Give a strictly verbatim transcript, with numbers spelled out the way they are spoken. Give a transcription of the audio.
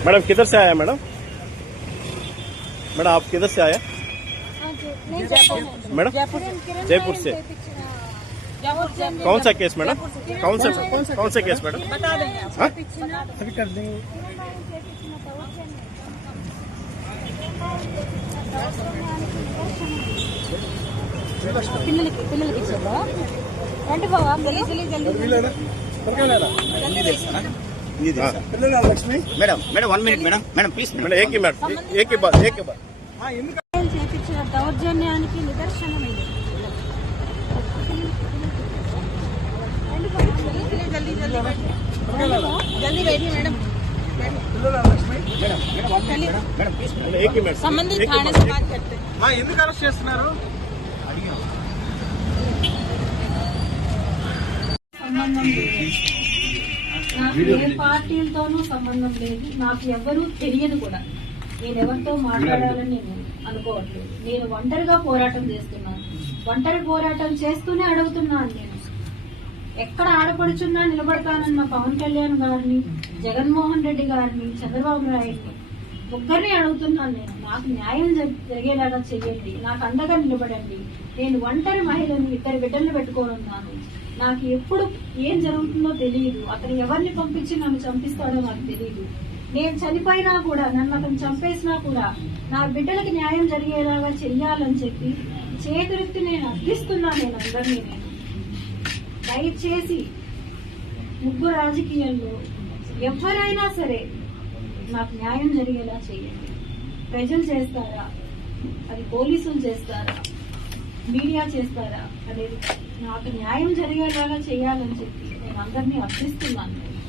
Madam किधर से आया मैडम? मैडम आप किधर से आया? मैडम जयपुर से। कौन सा केस मैडम? कौन सा कौन सा केस मैडम? बता देंगे अभी कर देंगे। పిల్లలకి పిల్లలకి ఇచ్చేదా రండి బావా జల్దీ జల్దీ Lakshmi madam madam one minute madam madam please madam ఏకీ మేడం ఏకీ బాత్ ఏకీ బాత్ చేపించిన దౌర్జన్యానికి నిదర్శనం ఇది. జల్దీ జల్దీ జల్దీ बैठिए मैडम ఏకీ మేడం संबंधित थाने से बात करते हैं. ఎందుకు అరెస్ట్ చేస్తున్నారు? సంబంధం లేదు, నాకు ఏ పార్టీలతోనూ సంబంధం లేదు, నాకు ఎవరూ తెలియదు కూడా. నేను ఎవరితో మాట్లాడాలని నేను అనుకోవట్లేదు. నేను ఒంటరిగా పోరాటం చేస్తున్నాను. ఒంటరి పోరాటం చేస్తూనే అడుగుతున్నాను. నేను ఎక్కడ ఆడపడుచున్నా నిలబడతానన్న పవన్ కళ్యాణ్ గారిని, జగన్మోహన్ రెడ్డి గారిని, చంద్రబాబు నాయుడిని ఒక్కరిని అడుగుతున్నాను. నేను నాకు న్యాయం జరిగేలాగా చెయ్యండి, నాకు అండగా నిలబడండి. నేను ఒంటరి మహిళని, ఇద్దరు బిడ్డల్ని పెట్టుకొని ఉన్నాను. నాకు ఎప్పుడు ఏం జరుగుతుందో తెలియదు. అతను ఎవరిని పంపించి నన్ను చంపిస్తాడో నాకు తెలియదు. నేను చనిపోయినా కూడా, నన్ను అతను చంపేసినా కూడా నా బిడ్డలకి న్యాయం జరిగేలాగా చెయ్యాలని చెప్పి చేతులెత్తి నేను అర్థిస్తున్నాను. నేను అందరినీ నేను దయచేసి ముగ్గురు రాజకీయాల్లో ఎవరైనా సరే నాకు న్యాయం జరిగేలా చేయండి. ప్రజలు చేస్తారా, అది పోలీసులు చేస్తారా, మీడియా చేస్తారా అనేది నాకు న్యాయం జరిగేలాగా చేయాలని చెప్పి నేను అందరినీ అర్థిస్తున్నాను.